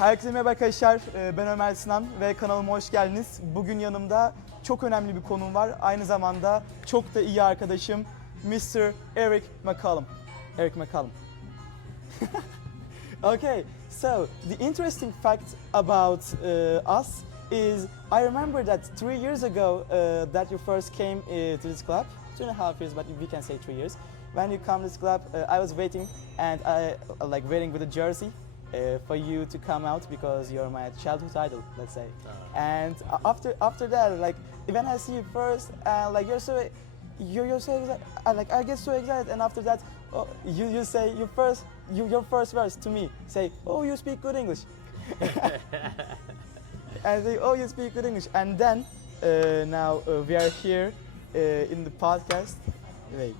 Herkese merhaba arkadaşlar, ben Ömer Sinan ve kanalıma hoş geldiniz. Bugün yanımda çok önemli bir konuğum var. Aynı zamanda çok da iyi arkadaşım Mr. Errick McCollum. Errick McCollum. Okay, so the interesting fact about us is I remember that 3 years ago that you first came to this club, 2.5 years, but we can say 3 years. When you come to this club, I was waiting and I waiting with a jersey. For you to come out because you're my childhood idol, let's say. And after that, like when I see you first, like you're so excited, I get so excited. And after that, you say your first verse to me. Say, oh, you speak good English. And I say, oh, you speak good English. And then now we are here in the podcast. Wait.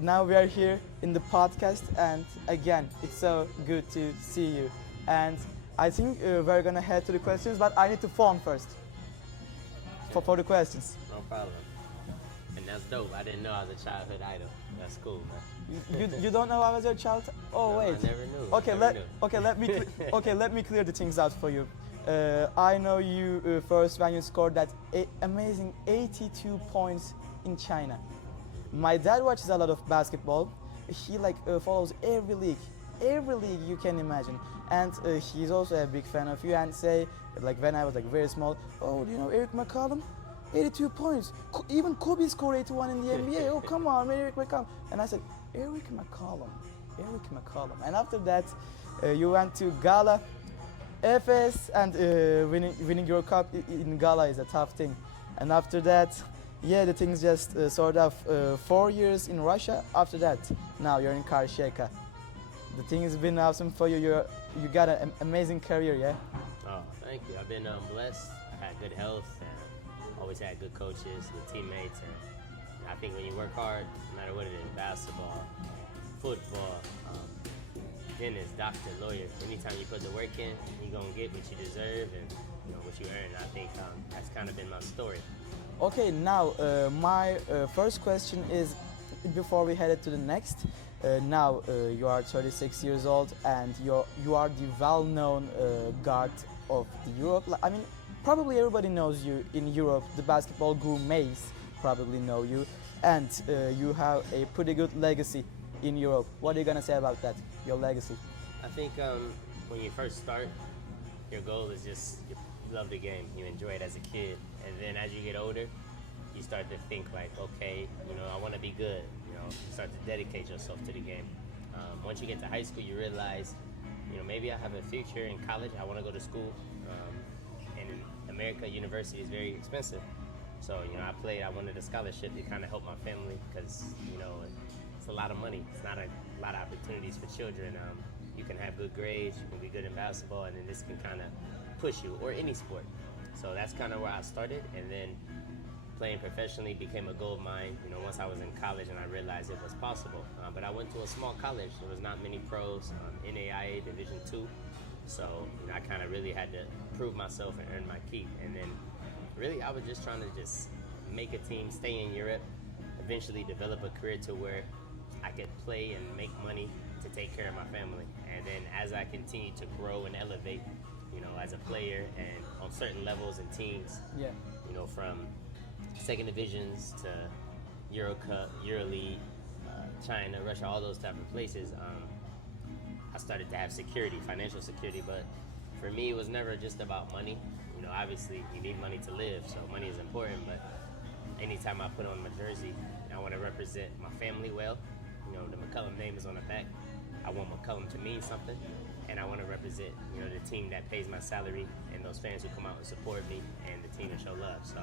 Now we are here in the podcast, and again, it's so good to see you. And I think we're gonna head to the questions, but I need to phone first for the questions. No problem. And that's dope. I didn't know I was a childhood idol. That's cool, man. You don't know I was your child? Oh No, wait. I never knew. Let me clear the things out for you. I know you first when you scored that amazing 82 points in China. My dad watches a lot of basketball. He follows every league you can imagine, and he's also a big fan of you. And say when I was very small, oh, do you know Errick McCollum? 82 points. Even Kobe scored 81 in the NBA. Oh, come on, Errick McCollum. And I said, Errick McCollum. And after that, you went to Gala, FS, and winning your cup in Gala is a tough thing. And after that, yeah, the things just sort of 4 years in Russia. After that, now you're in Karşıyaka. The thing has been awesome for you. You got an amazing career, yeah. Oh, thank you. I've been blessed. I had good health and always had good coaches, good teammates, and I think when you work hard, no matter what it is, basketball, football, dentist, doctor, lawyer, anytime you put the work in, you're gonna get what you deserve and what you earn. I think that's kind of been my story. Okay, now my first question is, before we head to the next, now you are 36 years old and you are the well-known guard of the Europe. I mean, probably everybody knows you in Europe. The basketball gourmets probably know you, and you have a pretty good legacy in Europe. What are you gonna say about that, your legacy? I think when you first start, your goal is just you love the game, you enjoy it as a kid, and then as you get older, you start to think okay, I want to be good. You start to dedicate yourself to the game. Once you get to high school, you realize, maybe I have a future in college. I want to go to school, and in America, university is very expensive. So I wanted a scholarship to kind of help my family because it's a lot of money. It's not a lot of opportunities for children. You can have good grades, you can be good in basketball, and then this can kind of push you, or any sport. So that's kind of where I started, and then playing professionally became a goal of mine, once I was in college and I realized it was possible. But I went to a small college. There was not many pros, NAIA Division II. So I kind of really had to prove myself and earn my keep. And then really I was just trying to just make a team, stay in Europe, eventually develop a career to where I could play and make money to take care of my family. And then as I continued to grow and elevate, as a player and on certain levels and teams, yeah, from second divisions to Euro Cup, Euro League, China, Russia, all those type of places, I started to have security, financial security. But for me, it was never just about money. Obviously you need money to live, so money is important. But anytime I put on my jersey, I want to represent my family well. The McCollum name is on the back. I want McCollum to mean something, and I want to represent, the team that pays my salary and those fans who come out and support me, and the team that show love. So,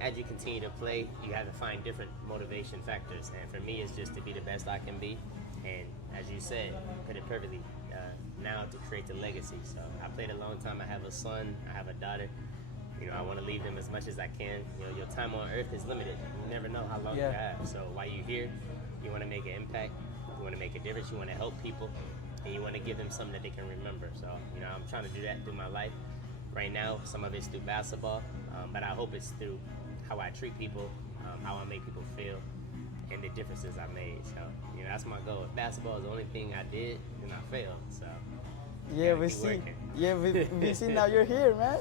as you continue to play, you have to find different motivation factors, and for me, it's just to be the best I can be, and as you said, put it perfectly, now to create the legacy. So I played a long time. I have a son, I have a daughter. I want to leave them as much as I can. Your time on earth is limited. You never know how long you have. So while you're here, you want to make an impact. You want to make a difference. You want to help people, and you want to give them something that they can remember. So I'm trying to do that through my life. Right now, some of it's through basketball, but I hope it's through how I treat people, how I make people feel, and the differences I made. So that's my goal. If basketball is the only thing I did, then I failed. So Yeah, Gotta we keep see. working. Yeah, we see now you're here, man.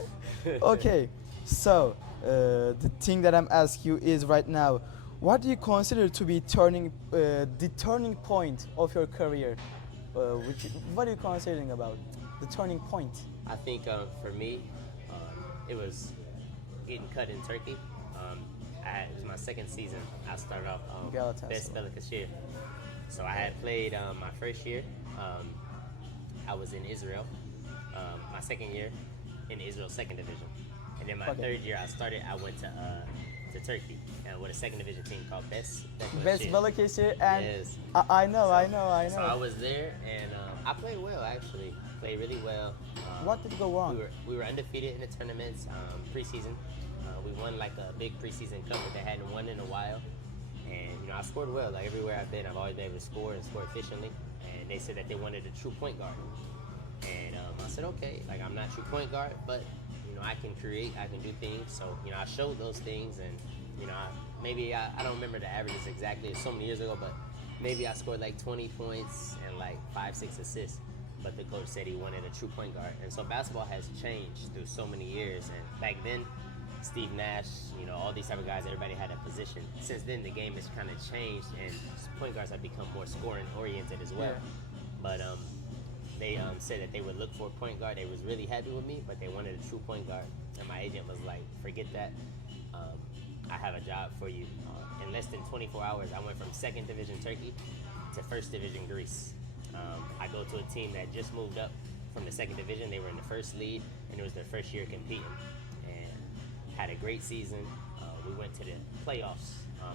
Okay, so the thing that I'm asking you is right now, what do you consider to be the turning point of your career? What are you considering about the turning point? I think for me, it was getting cut in Turkey. It was my second season. I started off Best Basketbol. So I had played my first year. I was in Israel. My second year in Israel second division, and then my third year I went to Turkey with a second division team called Best Basketbol, and yes. I know. So I was there, and I played well actually. Played really well. What did go wrong? We were undefeated in the tournaments preseason. We won like a big preseason cup that they hadn't won in a while. And I scored well. Like everywhere I've been, I've always been able to score and score efficiently. And they said that they wanted a true point guard. And I said, okay, like I'm not true point guard, but I can create, I can do things. So I showed those things, and maybe I don't remember the averages exactly. It's so many years ago, but maybe I scored like 20 points and like 5-6 assists. But the coach said he wanted a true point guard. And so basketball has changed through so many years. And back then, Steve Nash, all these type of guys, everybody had a position. Since then, the game has kind of changed, and point guards have become more scoring oriented as well. Yeah. But they said that they would look for a point guard. They was really happy with me, but they wanted a true point guard. And my agent was like, forget that. I have a job for you. In less than 24 hours, I went from second division Turkey to first division Greece. I go to a team that just moved up from the second division. They were in the first league, and it was their first year competing. And had a great season. We went to the playoffs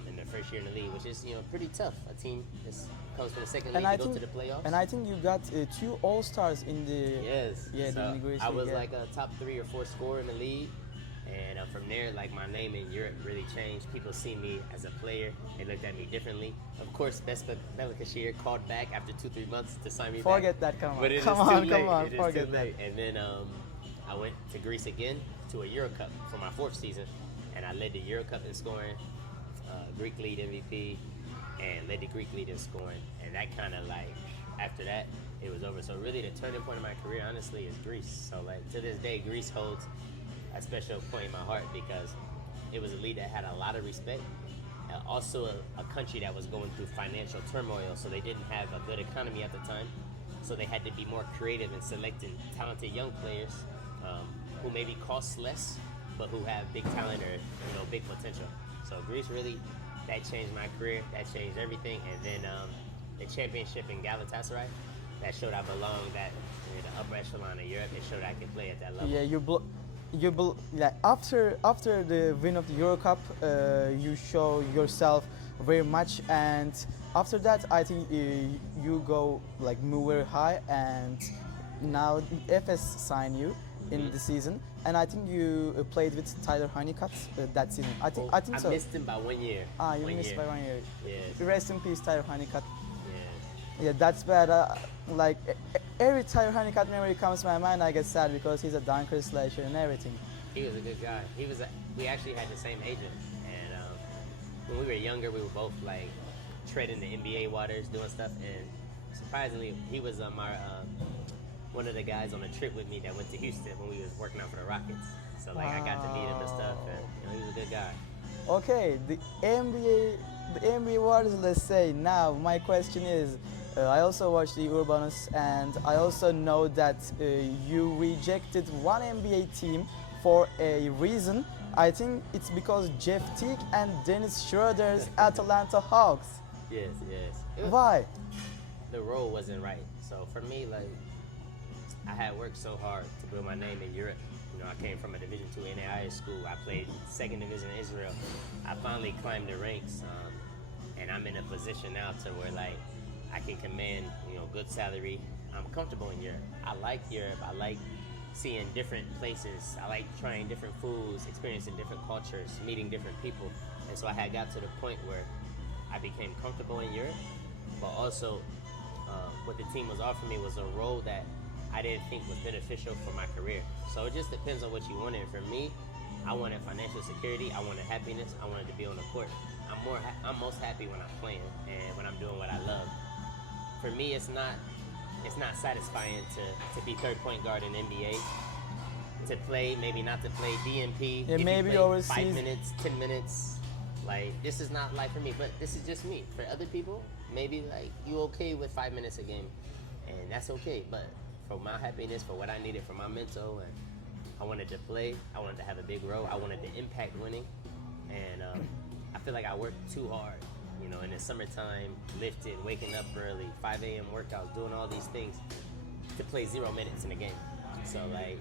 in their first year in the league, which is pretty tough. A team that comes from the second league to go to the playoffs. And I think you got 2 All-Stars in the so in the Greece I was league, like a top 3 or 4 scorer in the league. And from there, like my name in Europe really changed. People see me as a player. They looked at me differently. Of course, Best Basketbol called back after 2-3 months to sign me back. Forget that, come on. But it is come too on, late. come on, It is forget too that. late. And then I went to Greece again to a Euro Cup for my 4th season. And I led the Euro Cup in scoring, Greek lead MVP, and led the Greek lead in scoring. And that kind of like, after that, it was over. So really the turning point of my career, honestly, is Greece. So like to this day, Greece holds a special point in my heart because it was a league that had a lot of respect. Also a country that was going through financial turmoil, so they didn't have a good economy at the time. So they had to be more creative in selecting talented young players who maybe cost less, but who have big talent or big potential. So Greece really, that changed my career. That changed everything. And then the championship in Galatasaray, that showed I belonged at the upper echelon of Europe. It showed I could play at that level. Yeah, after the win of the Euro Cup, you show yourself very much, and after that, I think you go like move very high, and now FS signed you in the season, and I think you played with Tyler Honeycutt that season. I think so. I missed him by 1 year. You missed by 1 year. Yes. Rest in peace, Tyler Honeycutt. Yes. Yeah, that's bad. Like every Tyler Honeycutt memory comes to my mind, I get sad because he's a dunker, slasher, and everything. He was a good guy. We actually had the same agent, and when we were younger, we were both like treading the NBA waters, doing stuff. And surprisingly, he was one of the guys on a trip with me that went to Houston when we was working out for the Rockets. So like I got to meet him and stuff, and he was a good guy. Okay, the NBA waters. Let's say now. My question is. I also watched the Urbanus, and I also know that you rejected one NBA team for a reason. I think it's because Jeff Teague and Dennis Schroeder's Atlanta Hawks. Yes. Why? The role wasn't right. So for me, like, I had worked so hard to build my name in Europe. I came from a Division II NAIA school. I played second division in Israel. I finally climbed the ranks, and I'm in a position now to where like I can command, good salary. I'm comfortable in Europe. I like Europe. I like seeing different places. I like trying different foods, experiencing different cultures, meeting different people. And so I had got to the point where I became comfortable in Europe, but also what the team was offering me was a role that I didn't think was beneficial for my career. So it just depends on what you wanted. For me, I wanted financial security. I wanted happiness. I wanted to be on the court. I'm most happy when I'm playing and when I'm doing what I love. For me, it's not it's not satisfying to be third point guard in NBA. To play, maybe not to play DNP. Yeah, if maybe you play overseas. 5 minutes, 10 minutes. Like, this is not life for me, but this is just me. For other people, maybe like you okay with 5 minutes a game, and that's okay. But for my happiness, for what I needed for my mental, and I wanted to play, I wanted to have a big role, I wanted to impact winning, and I feel like I worked too hard. You know, in the summertime, lifting, waking up early, 5 a.m. workouts, doing all these things to play 0 minutes in a game. So like,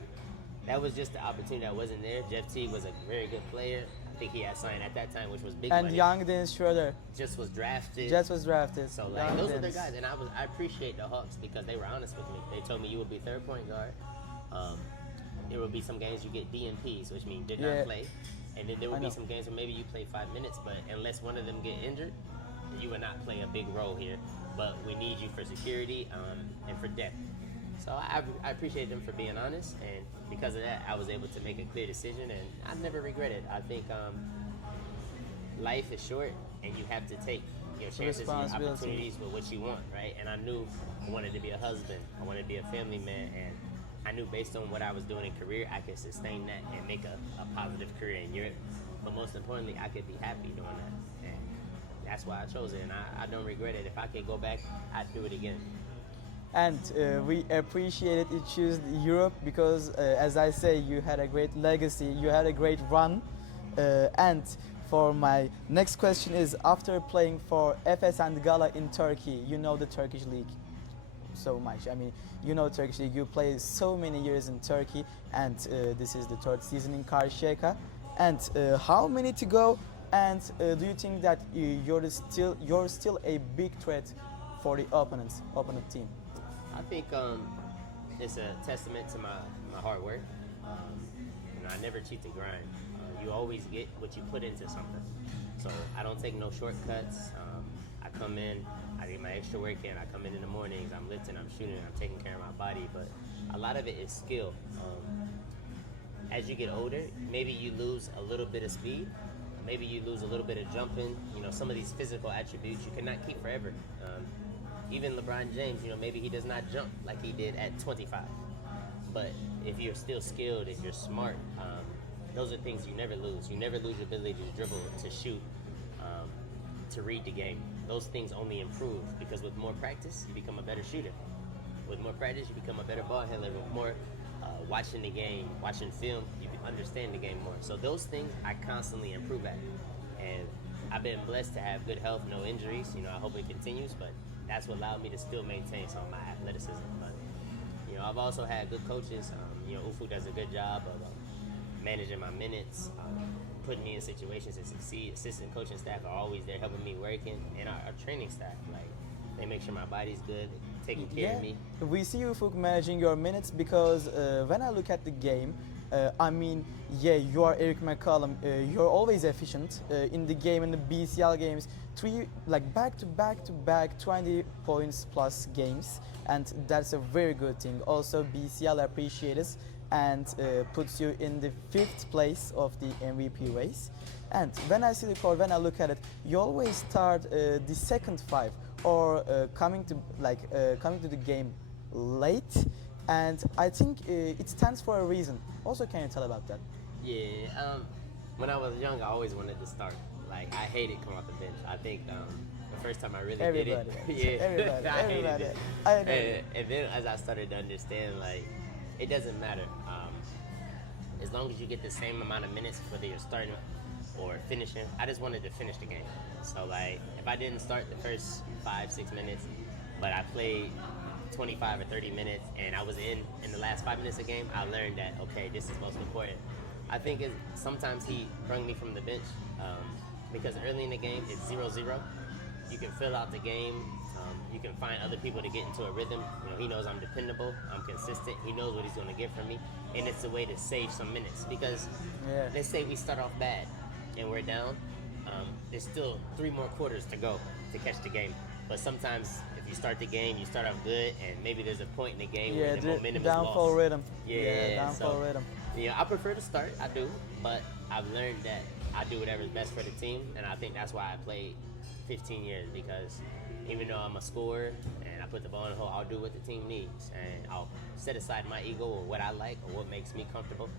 that was just the opportunity that wasn't there. Jeff Teague was a very good player. I think he had signed at that time, which was big And money. young Dennis Schroeder Just was drafted. So like young those were the Dennis. guys, and I appreciate the Hawks because they were honest with me. They told me you would be third point guard. There will be some games you get DNPs, which means did Yeah. not play, and then there will I be know. some games where maybe you play 5 minutes, but unless one of them get injured, you will not play a big role here. But we need you for security and for depth. So I appreciate them for being honest, and because of that, I was able to make a clear decision, and I never regret it. I think life is short, and you have to take your chances and your Responsibility. opportunities with what you want, right? And I knew I wanted to be a husband, I wanted to be a family man, and I knew based on what I was doing in career, I could sustain that and make a positive career in Europe. But most importantly, I could be happy doing that, and that's why I chose it, and I don't regret it. If I could go back, I'd do it again. And we appreciated you choose Europe because, as I say, you had a great legacy, you had a great run. And for my next question is, after playing for Efes and Gala in Turkey, you know the Turkish league so much. I mean, you know Turkish league, you played so many years in Turkey, and this is the third season in Karşıyaka. And how many to go? And do you think that you're still a big threat for the opponent team? I think it's a testament to my hard work. I never cheat the grind. You always get what you put into something. So I don't take no shortcuts. I come in, I get my extra work in. I come in the mornings, I'm lifting, I'm shooting, I'm taking care of my body. But a lot of it is skill. As you get older, maybe you lose a little bit of speed. Maybe you lose a little bit of jumping. You know, some of these physical attributes you cannot keep forever. Even LeBron James, you know, maybe he does not jump like he did at 25. But if you're still skilled, if you're smart, those are things you never lose. You never lose your ability to dribble, to shoot, to read the game. Those things only improve because with more practice, you become a better shooter. With more practice, you become a better ball handler. With more watching the game, watching film, you understand the game more. So those things I constantly improve at. And I've been blessed to have good health, no injuries. You know, I hope it continues, but that's what allowed me to still maintain some of my athleticism. But, you know, I've also had good coaches. You know, Ufu does a good job of managing my minutes, putting me in situations to succeed. Assistant coaching staff are always there helping me working, and our training staff, like, they make sure my body's good, taking care of me. We see you managing your minutes because when I look at the game, I mean, yeah, you are Errick McCollum. You're always efficient in the game, in the BCL games. Back to back 20 points plus games, and that's a very good thing. Also, BCL appreciates and puts you in the 5th place of the MVP race. And when I see the court, when I look at it, you always start the second 5 or coming to the game late. And I think it stands for a reason. Also, can you tell about that? Yeah, when I was young, I always wanted to start. Like, I hated coming off the bench. I think the first time I really did it, I hated it. And then as I started to understand, like, it doesn't matter. As long as you get the same amount of minutes, whether you're starting or finishing, I just wanted to finish the game. So, like, if I didn't start the first 5-6 minutes, but I played 25 or 30 minutes and I was in the last 5 minutes of the game, I learned that, okay, this is most important. I think sometimes he brought me from the bench because early in the game it's 0-0. You can fill out the game. You can find other people to get into a rhythm. You know, he knows I'm dependable, I'm consistent. He knows what he's going to get from me, and it's a way to save some minutes. Because let's say we start off bad and we're down, there's still 3 more quarters to go to catch the game. But sometimes if you start the game, you start off good, and maybe there's a point in the game where the momentum is lost. Downfall rhythm. Downfall rhythm. Yeah, I prefer to start, I do, but I've learned that I do whatever's best for the team, and I think that's why I played 15 years, because even though I'm a scorer and I put the ball in the hole, I'll do what the team needs, and I'll set aside my ego or what I like or what makes me comfortable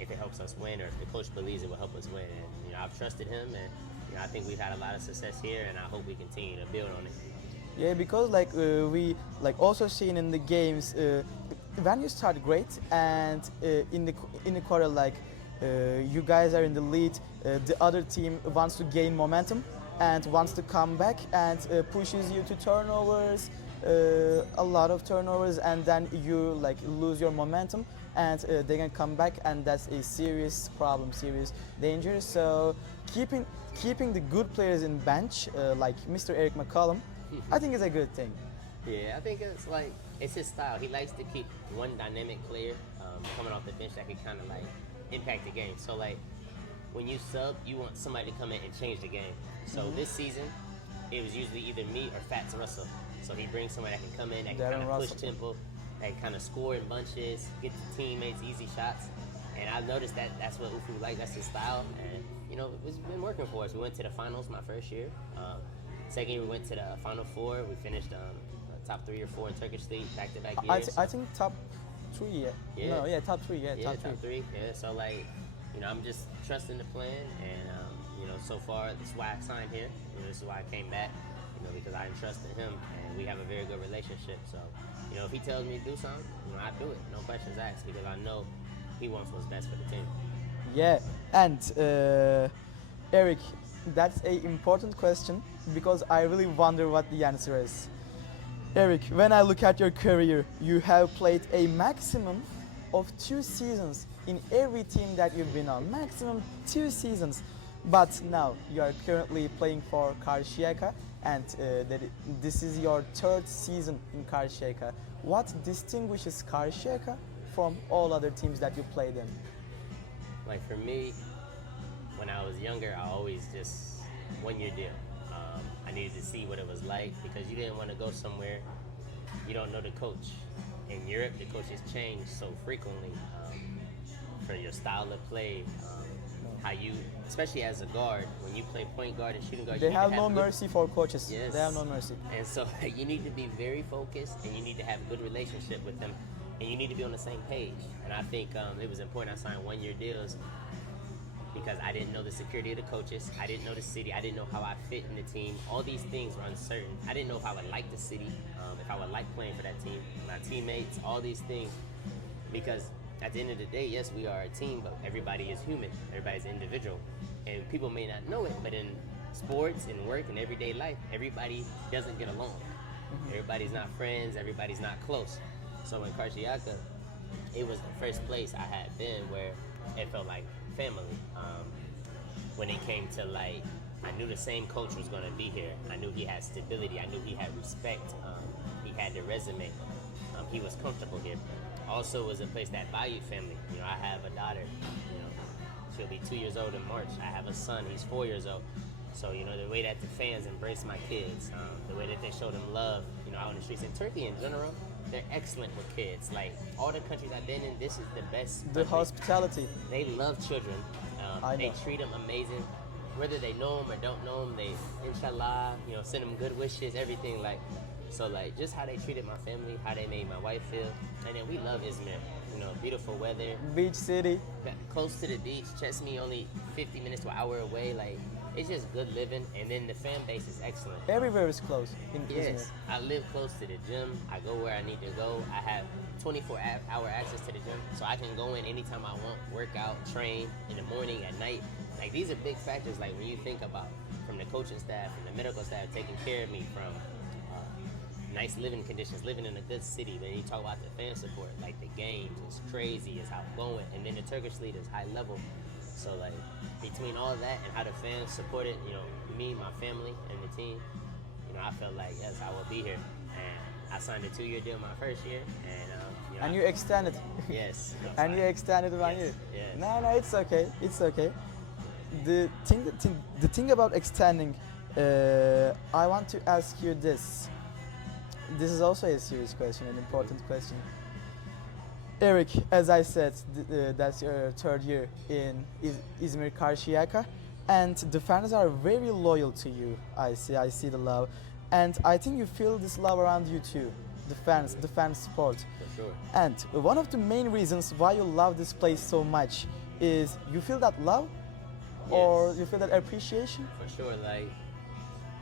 if it helps us win or if the coach believes it will help us win. And I've trusted him, and I think we've had a lot of success here, and I hope we continue to build on it. Yeah, because we also seen in the games when you start great and in the quarter you guys are in the lead, the other team wants to gain momentum and wants to come back and pushes you to turnovers, a lot of turnovers, and then you lose your momentum and they can come back, and that's a serious problem, serious danger. So keeping the good players in bench like Mr. Errick McCollum, I think is a good thing. Yeah, I think it's his style. He likes to keep one dynamic player coming off the bench that can kind of impact the game. So when you sub, you want somebody to come in and change the game. So this season, it was usually either me or Fats Russell. So he brings somebody that can come in, that can kind of push tempo, that can kind of score in bunches, get the teammates easy shots. And I've noticed that that's what Ufu likes, that's his style. And, it's been working for us. We went to the finals my first year. Second year, we went to the Final Four. We finished top 3 or 4 in Turkish League back-to-back years. I think top 3, yeah. Yeah. No, yeah, top 3, yeah, Yeah, top 3. Yeah, so I'm just trusting the plan, and so far that's why I signed here. This is why I came back, because I entrust in him, and we have a very good relationship. So, if he tells me to do something, I do it, no questions asked, because I know he wants what's best for the team. Yeah, and Errick, that's a important question because I really wonder what the answer is. Errick, when I look at your career, you have played a maximum of 2 seasons in every team that you've been on. Maximum 2 seasons. But now you are currently playing for Karşıyaka, and this is your 3rd season in Karşıyaka. What distinguishes Karşıyaka from all other teams that you played in? For me, when I was younger, I always just 1-year deal. I needed to see what it was like, because you didn't want to go somewhere you don't know the coach. In Europe, the coaches change so frequently for your style of play, how you, especially as a guard, when you play point guard and shooting guard, they have no mercy for coaches. Yes. They have no mercy. And so you need to be very focused, and you need to have a good relationship with them, and you need to be on the same page. And I think it was important I signed 1-year deals, because I didn't know the security of the coaches, I didn't know the city, I didn't know how I fit in the team. All these things were uncertain. I didn't know if I would like the city, if I would like playing for that team, my teammates, all these things. Because at the end of the day, yes, we are a team, but everybody is human, everybody's individual. And people may not know it, but in sports and work and everyday life, everybody doesn't get along. Everybody's not friends, everybody's not close. So in Karşıyaka, it was the first place I had been where it felt like family. When it came to I knew the same coach was going to be here. I knew he had stability. I knew he had respect. He had the resume. He was comfortable here. Also, it was a place that valued family. I have a daughter. She'll be 2 years old in March. I have a son. He's 4 years old. So the way that the fans embrace my kids, the way that they show them love, out in the streets. In Turkey in general, they're excellent with kids. All the countries I've been in, this is the best. The hospitality. They love children. They treat them amazing. Whether they know them or don't know them, they, inshallah, send them good wishes, everything. So just how they treated my family, how they made my wife feel. And then we love Izmir. Beautiful weather. Beach city. Close to the beach. Chesme only 50 minutes to an hour away. It's just good living, and then the fan base is excellent. Everywhere is close in Izmir. Yes, I live close to the gym. I go where I need to go. I have 24-hour access to the gym, so I can go in anytime I want, work out, train in the morning, at night. These are big factors. When you think about from the coaching staff and the medical staff taking care of me, from nice living conditions, living in a good city. Then you talk about the fan support, the games is crazy, it's outgoing, and then the Turkish league is high level. So between all of that and how the fans supported, me, my family, and the team, I felt yes, I will be here. And I signed a 2-year deal my first year, and and you extended. Yes. And you extended 1 year. Yes. No, it's okay. It's okay. The thing about extending, I want to ask you this. This is also a serious question, an important question. Errick, as I said, that's your 3rd year in Izmir Karşıyaka, and the fans are very loyal to you. I see the love. and I think you feel this love around you too, the fan support. For sure. And one of the main reasons why you love this place so much is you feel that love, or Yes. you feel that appreciation. For sure, like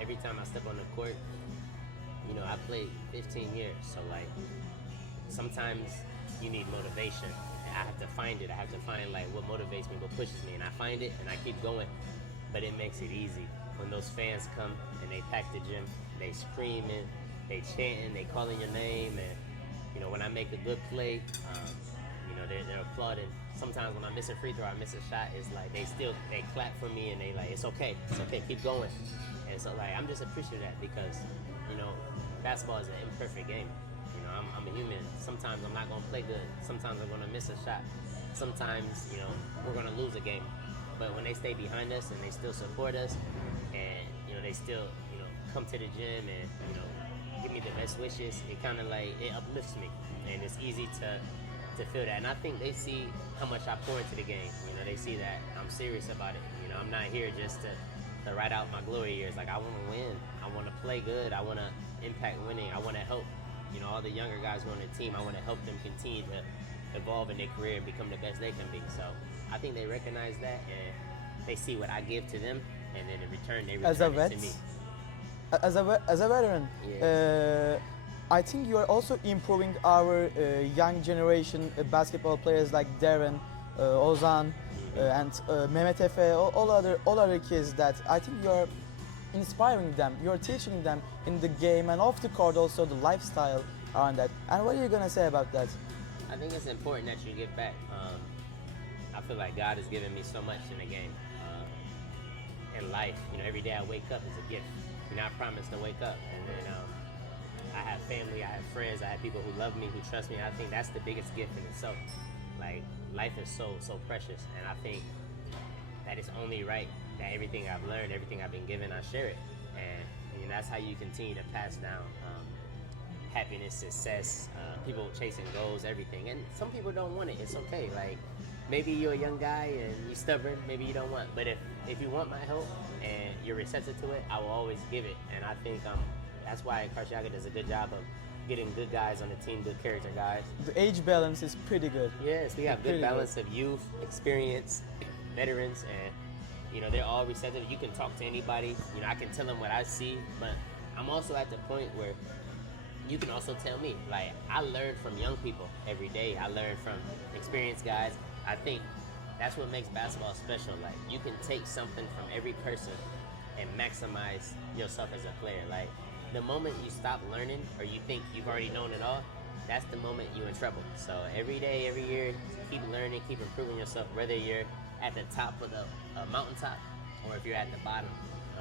every time I step on the court, you know, I played 15 years, so like sometimes you need motivation. I have to find it. I have to find like what motivates me, what pushes me, and I find it and I keep going. But it makes it easy when those fans come and they pack the gym, they screaming, they chanting, they calling your name, and you know when I make a good play, you know they're applauding. Sometimes when I miss a free throw, I miss a shot, it's like they clap for me and they like it's okay, keep going. And so like I'm just appreciative of that because you know basketball is an imperfect game. You know I'm a human. Sometimes I'm not gonna play good. Sometimes I'm gonna miss a shot. Sometimes you know we're gonna lose a game. But when they stay behind us and they still support us, and you know they still you know come to the gym and you know give me the best wishes, it kind of like it uplifts me, and it's easy to feel that. And I think they see how much I pour into the game. You know they see that I'm serious about it. You know I'm not here just to write out my glory years. Like I want to win. I want to play good. I want to impact winning. I want to help you know all the younger guys who are on the team. I want to help them continue to evolve in their career and become the best they can be. So I think they recognize that and they see what I give to them, and then in return they As a return it vet, to me. as a veteran, Yes. I think you are also improving our young generation basketball players like Darren, Ozan, and Mehmet Efe, all other kids that I think you are inspiring them. You are teaching them in the game and off the court also the lifestyle around that. And what are you gonna say about that? I think it's important that you give back. I feel like God has given me so much in the game, in life. You know, every day I wake up is a gift. You know, I promise to wake up, and then I have family, I have friends, I have people who love me, who trust me. I think that's the biggest gift in itself. Like life is so precious, and I think that it's only right that everything I've learned, everything I've been given, I share it, and you know, that's how you continue to pass down happiness, success, people chasing goals, everything. And some people don't want it. It's okay. Like maybe you're a young guy and you're stubborn. Maybe you don't want. But if you want my help and you're receptive to it, I will always give it. And I think that's why Karşıyaka does a good job of getting good guys on the team, good character guys. The age balance is pretty good. Yes, we have Pretty good balance of youth, experience, veterans, and you know they're all receptive. You can talk to anybody. You know I can tell them what I see, but I'm also at the point where you can also tell me. Like I learn from young people every day. I learn from experienced guys. I think that's what makes basketball special. Like you can take something from every person and maximize yourself as a player. Like the moment you stop learning or you think you've already known it all, that's the moment you're in trouble. So every day, every year, keep learning, keep improving yourself, whether you're at the top of the mountaintop or if you're at the bottom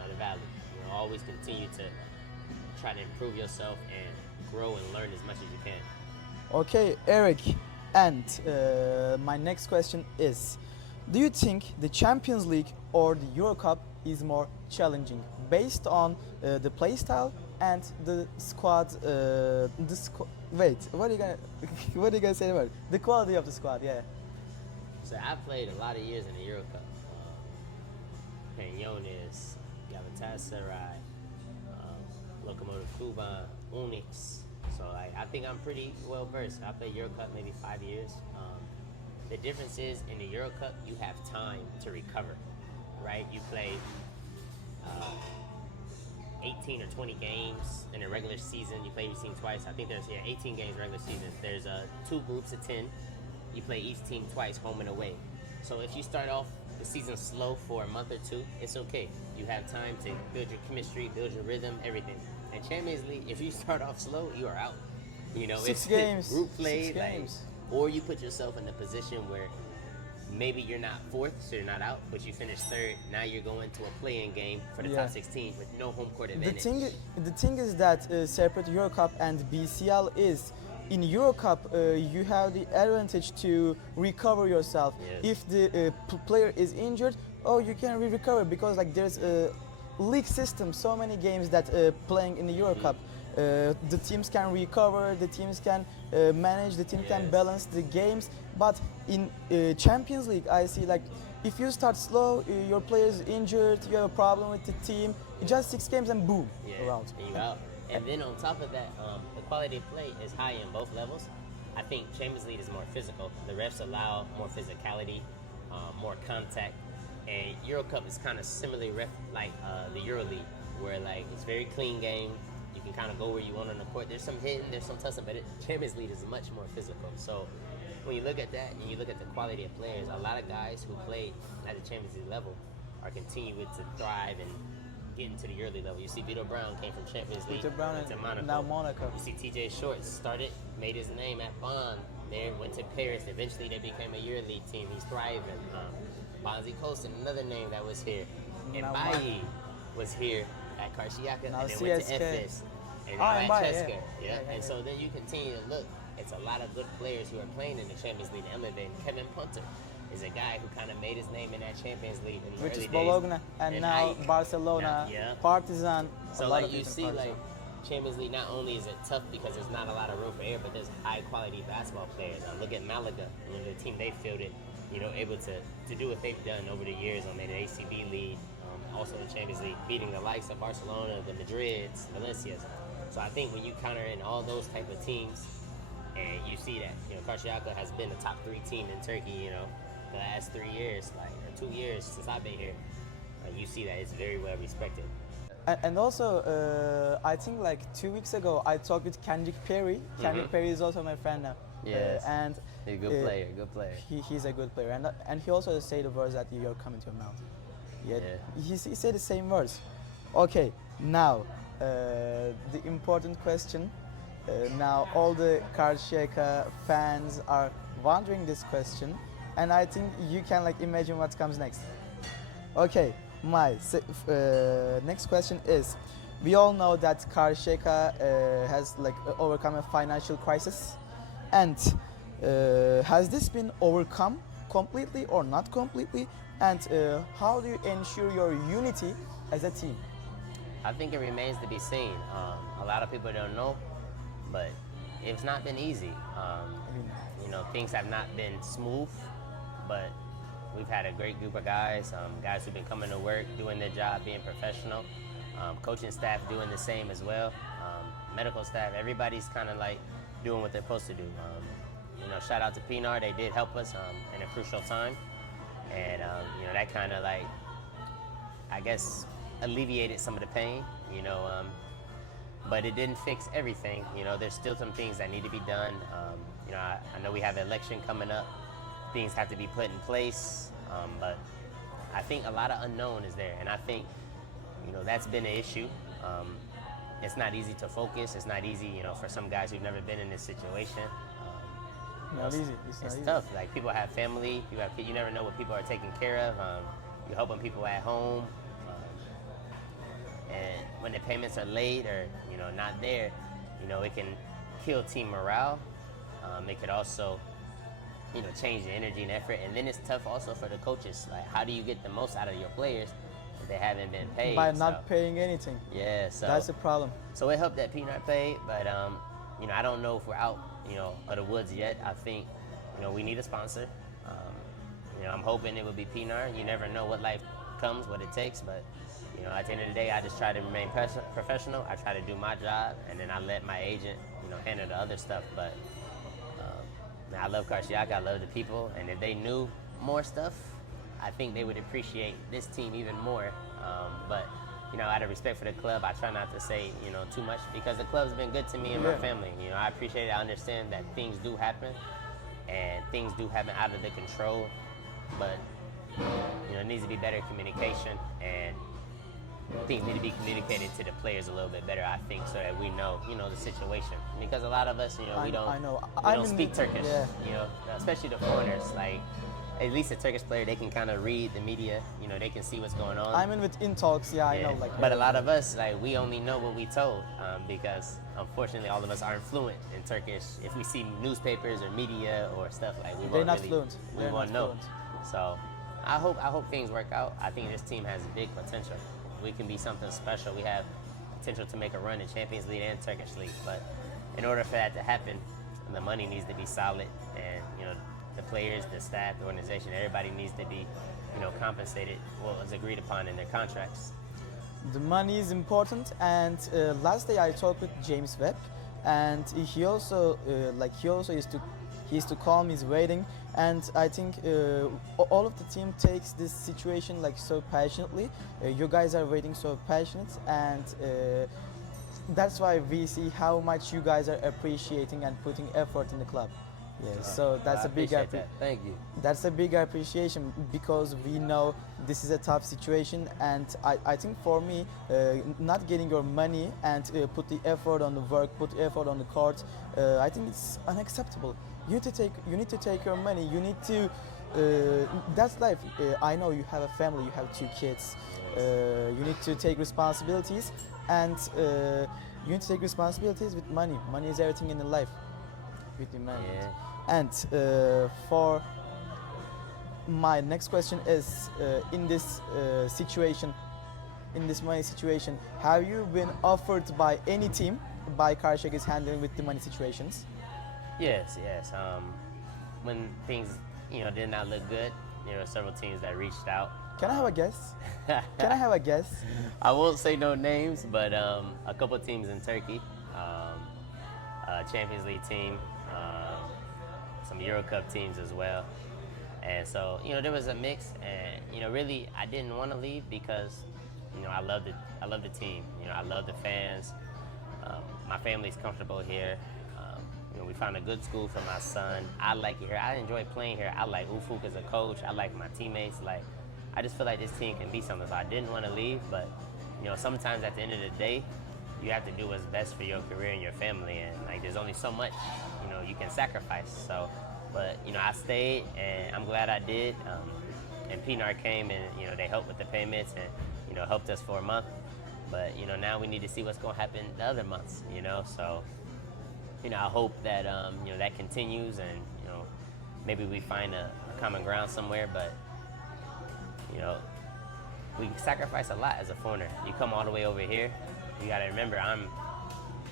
of the valley. You know, always continue to try to improve yourself and grow and learn as much as you can. Okay, Eric, and my next question is, do you think the Champions League or the Euro Cup is more challenging based on the play style and the squad, wait, what are you gonna what are you gonna say about it? The quality of the squad? Yeah. So I played a lot of years in the Euro Cup. Peñones, Galatasaray, Lokomotiv Kuban, Unix. So I think I'm pretty well versed. I played Euro Cup maybe 5 years. The difference is in the Euro Cup you have time to recover, right? You play 18 or 20 games in a regular season. You play each team twice. I think there's 18 games regular season. There's 2 groups of 10. You play each team twice, home and away. So if you start off the season slow for a month or 2, it's okay. You have time to build your chemistry, build your rhythm, everything. And Champions League, if you start off slow, you are out. You know, 6 it's games. group play, 6 games. or you put yourself in a position where maybe you're not 4th, so you're not out, but you finish 3rd. Now you're going to a play-in game for the Yeah. top 16 with no home court The advantage. thing is that separate Euro Cup and BCL is in Euro Cup you have the advantage to recover yourself. Yes. If the player is injured, oh you can recover because like there's a league system, so many games that playing in the Euro Cup. The teams can recover, the teams can manage, the team can Yes. balance the games. But in Champions League, I see like if you start slow, your player is injured, you have a problem with the team, Just 6 games and boom, Yeah, around. and you out. And then on top of that, the quality of play is high in both levels. I think Champions League is more physical. The refs allow more physicality, more contact, and Euro Cup is kind of similarly like the Euro League, where like it's very clean game. You can kind of go where you want on the court. There's some hitting, there's some tussling, but Champions League is much more physical. So when you look at that and you look at the quality of players, a lot of guys who played at the Champions League level are continuing to thrive and get into the Euro League level. You see Vito Brown came from Champions League Vito Brown went to and Monaco. now Monaco. You see TJ Shorts started, made his name at Bonn, then went to Paris. Eventually they became a Euro League team. He's thriving. Bonzi Colson, another name that was here. And Now Bailly was here at Karşıyaka Now and then went to CSK. Efes. And Oh, now and at Bailly, Cheska. yeah. Yeah. Yeah. And so then you continue to look. It's a lot of good players who are playing in the Champions League and elevating. Kevin Punter is a guy who kind of made his name in that Champions League in the Which early is days. Bologna, and now Ike. Barcelona, Yeah. Partizan. So a lot like of you people see, in Partizan. like Champions League, not only is it tough because there's not a lot of room for error, but there's high quality basketball players. Look at Malaga, the team they fielded, able to do what they've done over the years on the ACB lead, also the Champions League, beating the likes of Barcelona, the Madrids, Valencias. So I think when you counter in all those type of teams, and you see that Karşıyaka has been the top 3 team in Turkey, the last 3 years, or 2 years since I've been here, you see that it's very well respected. And also, I think like 2 weeks ago, I talked with Kendrick Perry. Kendrick Perry is also my friend now. Yes. And He's a good player, good player. He's a good player, and he also said the words that you're coming to a mountain. He said the same words. Okay, now the important question. Now all the Karşıyaka fans are wondering this question, and I think you can like imagine what comes next. Okay, my next question is: we all know that Karşıyaka has like overcome a financial crisis, and has this been overcome completely or not completely? And how do you ensure your unity as a team? I think it remains to be seen. A lot of people don't know, but it's not been easy. Things have not been smooth, but we've had a great group of guys, guys who've been coming to work, doing their job, being professional. Coaching staff doing the same as well. Medical staff, everybody's kind of like doing what they're supposed to do. Shout out to Pinar, they did help us in a crucial time. And that kind of like, I guess, alleviated some of the pain, but it didn't fix everything. There's still some things that need to be done. I know we have an election coming up. Things have to be put in place, but I think a lot of unknown is there, and I think, that's been an issue. It's not easy to focus. It's not easy, for some guys who've never been in this situation. Not easy. It's tough. Like people have family, you never know what people are taking care of. You're helping people at home, and when the payments are late or not there, it can kill team morale. It could also change the energy and effort, and then it's tough also for the coaches. Like, how do you get the most out of your players if they haven't been paid? By not paying anything. Yeah, so that's the problem. So it helped that Peanut paid, but I don't know if we're out of the woods yet. I think we need a sponsor. I'm hoping it will be Pinar. You never know what life comes, what it takes, but at the end of the day, I just try to remain professional. I try to do my job, and then I let my agent handle the other stuff. But I love Karşıyaka, I love the people, and if they knew more stuff, I think they would appreciate this team even more. But out of respect for the club, I try not to say too much, because the club's been good to me and my family. I appreciate it. I understand that things do happen, and things do happen out of the control, but it needs to be better communication, and things need to be communicated to the players a little bit better, I think, so that we know the situation. Because a lot of us, we don't speak Turkish. Especially the foreigners. Like, at least a Turkish player, they can kind of read the media. They can see what's going on. I'm in with in-talks, I know. But a lot of us, like, we only know what we told, because unfortunately all of us aren't fluent in Turkish. If we see newspapers or media or stuff, like, we won't really, fluent. We won't know. So I hope things work out. I think this team has big potential. We can be something special. We have potential to make a run in Champions League and Turkish League. But in order for that to happen, the money needs to be solid, and the players, the staff, the organization, everybody needs to be compensated as agreed upon in their contracts. The money is important, and last day I talked with James Webb, and he also he used to call me, he's waiting, and I think all of the team takes this situation like so passionately. You guys are waiting so passionate, and that's why we see how much you guys are appreciating and putting effort in the club. Yeah, so that's I a big appreciate that. Thank you. that's a big appreciation because we know this is a tough situation, and I think for me not getting your money and put the effort on the work, put the effort on the court, I think it's unacceptable. You need to take your money, you need to that's life. I know you have a family, you have 2 kids, you need to take responsibilities, and you need to take responsibilities with money. Money is everything in the life with the money. Yeah. And for my next question is, in this situation, in this money situation, have you been offered by any team by Karşıyaka is handling with the money situations? Yes. When things, did not look good, there were several teams that reached out. Can I have a guess? Can I have a guess? I won't say no names, but a couple teams in Turkey, Champions League team, some Euro Cup teams as well. And so, there was a mix, and really I didn't want to leave because, I love the team. I love the fans. My family's comfortable here. We found a good school for my son. I like it here. I enjoy playing here. I like Ufuk as a coach. I like my teammates. I just feel like this team can be something. So I didn't want to leave, but sometimes at the end of the day, you have to do what's best for your career and your family, and there's only so much you can sacrifice. So, but I stayed, and I'm glad I did. And PNAR came, and they helped with the payments, and helped us for a month. But now we need to see what's going to happen the other months. So I hope that that continues, and maybe we find a common ground somewhere. But we sacrifice a lot as a foreigner. You come all the way over here. You got to remember, I'm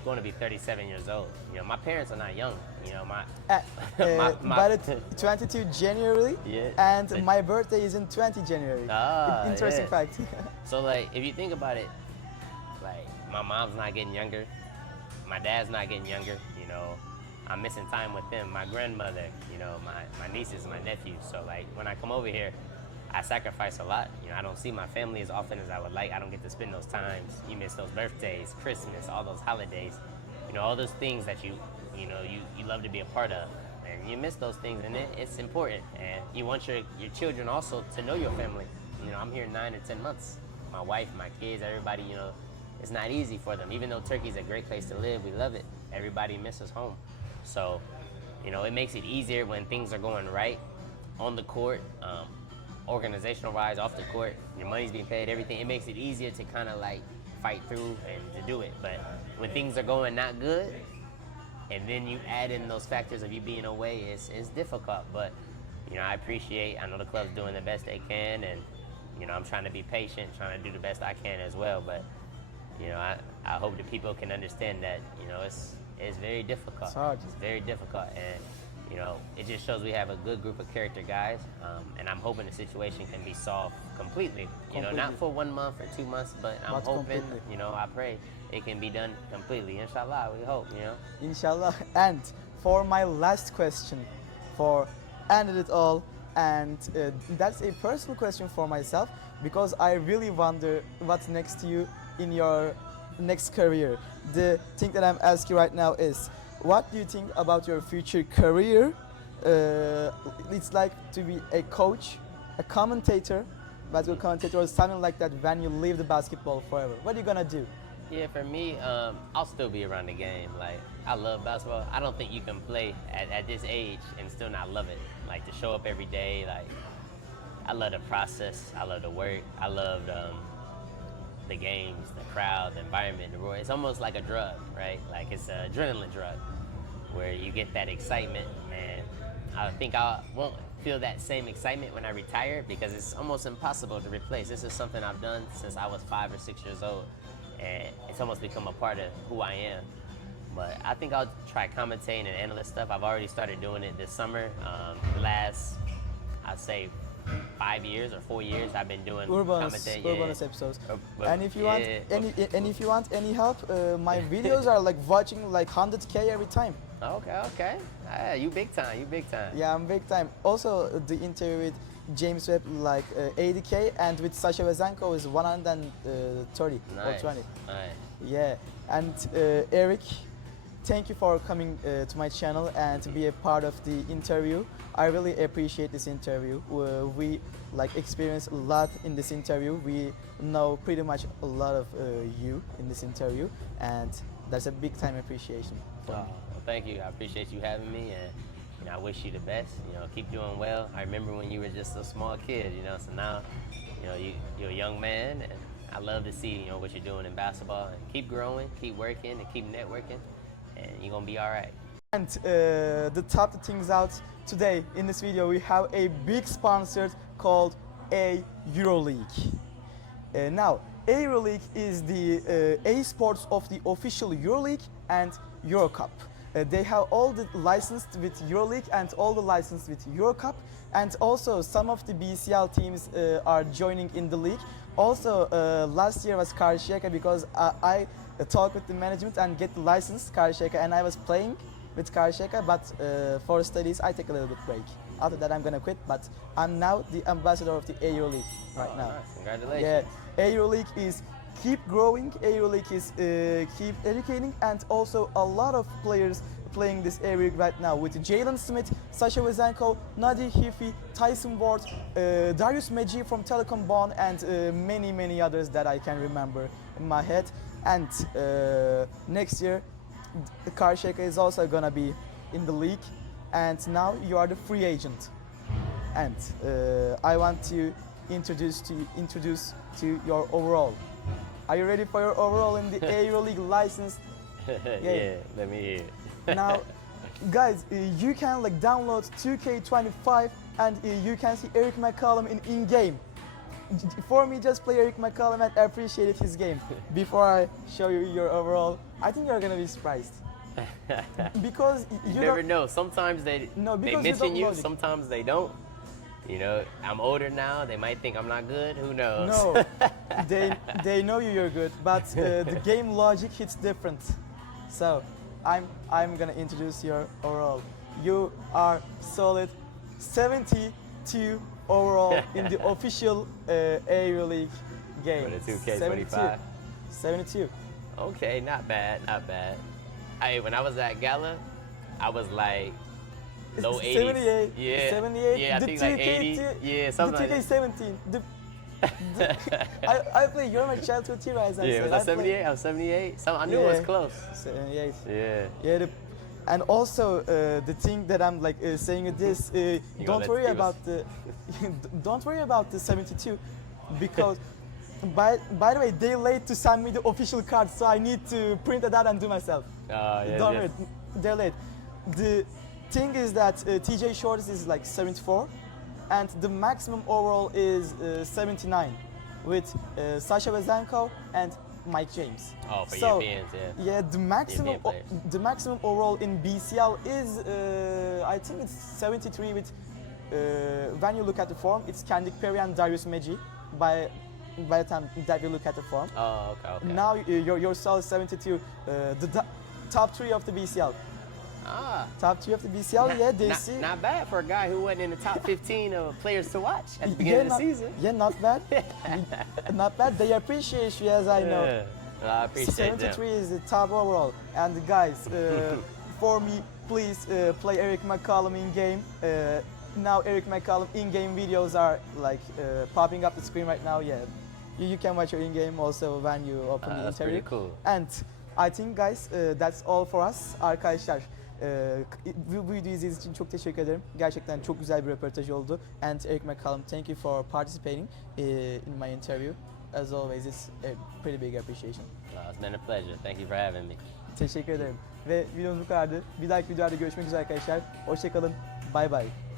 going to be 37 years old. My parents are not young. But it's 22 January, Yeah, and but- my birthday is in 20 January. Interesting yeah. fact. So if you think about it, my mom's not getting younger, my dad's not getting younger. I'm missing time with them. My grandmother, my nieces, my nephews. So when I come over here, I sacrifice a lot. I don't see my family as often as I would like. I don't get to spend those times. You miss those birthdays, Christmas, all those holidays. All those things that you love to be a part of. And you miss those things, and it's important. And you want your children also to know your family. I'm here 9 or 10 months. My wife, my kids, everybody, it's not easy for them. Even though Turkey's a great place to live, we love it. Everybody misses home. So, it makes it easier when things are going right on the court, organizational-wise, off the court. Your money's being paid, everything. It makes it easier to kind of fight through and to do it. But when things are going not good, and then you add in those factors of you being away, it's difficult. But I know the club's doing the best they can, and I'm trying to be patient, trying to do the best I can as well. But I hope that people can understand that it's very difficult. It's hard. It's very difficult, and it just shows we have a good group of character guys, and I'm hoping the situation can be solved completely. Not for 1 month or 2 months, but I'm hoping. Completely. I pray it can be done completely. Inshallah, we hope. Inshallah. And for my last question, for ended it all, and that's a personal question for myself because I really wonder what's next to you in your next career. The thing that I'm asking right now is, what do you think about your future career? It's like to be a coach, a commentator, basketball commentator, or something like that when you leave the basketball forever. What are you gonna do? Yeah, for me, I'll still be around the game. I love basketball. I don't think you can play at this age and still not love it. To show up every day. I love the process. I love the work. I love the games, the crowd, the environment, the roar. It's almost like a drug, right? It's an adrenaline drug where you get that excitement, man. I think I won't feel that same excitement when I retire because it's almost impossible to replace. This is something I've done since I was 5 or 6 years old, and it's almost become a part of who I am. But I think I'll try commentating and analyst stuff. I've already started doing it this summer. Last, I'd say 5 years or 4 years I've been doing Urbanus commentating. episodes. But And if you want yeah, and if you want any help, my videos are like watching like 100K every time. Okay. You big time. Yeah, I'm big time. Also, the interview with James Webb like 80K, and with Sasha Vezenko is 130 or Nice. 20. Nice. Yeah, and Errick, thank you for coming to my channel and to be a part of the interview. I really appreciate this interview. We like experienced a lot in this interview. We know pretty much a lot of you in this interview, and that's a big time appreciation. for me. Well, thank you. I appreciate you having me, and I wish you the best. Keep doing well. I remember when you were just a small kid. So now, you're a young man, and I love to see what you're doing in basketball. And keep growing, keep working, and keep networking, and you're gonna be all right. And to top the things out, today in this video we have a big sponsor called EuroLeague. Now, EuroLeague is the A-sports of the official EuroLeague and Eurocup. They have all the licensed with EuroLeague and all the licensed with Eurocup, and also some of the BCL teams are joining in the league. Also, last year was Karşıyaka because I talked with the management and get the license Karşıyaka, and I was playing with Karşıyaka, but for studies I take a little bit break. After that I'm gonna quit, but I'm now the ambassador of the EuroLeague right now. Nice. Congratulations. Yeah, EuroLeague is keep growing, EuroLeague is keep educating, and also a lot of players playing this EuroLeague right now with Jalen Smith, Sasha Vezenko, Nadir Hifi, Tyson Ward, Darius Meji from Telecom Bonn, and many others that I can remember in my head. And next year, Karşıyaka is also gonna be in the league, and now you are the free agent. And I want to introduce to your overall. Are you ready for your overall in the EuroLeague licensed game? Yeah, let me hear it. Now, guys, you can like download 2K25 and you can see Errick McCollum in-game. For me, just play Errick McCollum and appreciate his game. Before I show you your overall, I think you're gonna be surprised. Because you never know. Sometimes they mention you, logic. sometimes they don't. I'm older now. They might think I'm not good. Who knows? No, they know you're good, but the game logic hits different. So I'm gonna introduce your overall. You are solid 72 overall in the official EuroLeague game. For the 2K25. 72. Okay, not bad. Hey, when I was at Gala, I was like low 80s. 78. Yeah. 78. Yeah, I think like 80. Yeah, something the like that. 2K17. I play. You're my childhood hero, as I Yeah, said. was I 78? I was 78. I knew it was close. 78. Yeah. Yeah. And also the thing that I'm like saying is this: don't worry about the don't worry about the 72, because by the way they late to send me the official card, so I need to print it out and do myself. Yeah, Don't worry, they're late. The thing is that TJ Shorts is like 74, and the maximum overall is 79 with Sasha Vezenko and Mike James. Oh, for so, Europeans, yeah. Yeah, the maximum overall in BCL is I think it's 73 with when you look at the form, it's Kendik Perry and Darius Meji by the time that you look at the form. Oh, okay. Now your style is 72. The top 3 of the BCL. Top 3 of the BCL, yeah, they see. Not bad for a guy who wasn't in the top 15 of players to watch at the beginning of the season. Yeah, not bad. Not bad. They appreciate you, as I know. Yeah. Well, I appreciate 73 them. is the top overall. And guys, for me, please play Errick McCollum in game. Now Errick McCollum in-game videos are like popping up the screen right now. Yeah, you can watch your in-game also when you open the That's interview. pretty cool. And I think guys, that's all for us. Arkadaşlar, bu videoyu izlediğiniz için çok teşekkür ederim. Gerçekten çok güzel bir röportaj oldu. And Errick McCollum, thank you for participating in my interview. As always, it's a pretty big appreciation. It's been a pleasure. Thank you for having me. Teşekkür ederim. Ve videomuz bu kadardı. Bir dahaki videoda görüşmek üzere arkadaşlar. Hoşça kalın. Bye bye.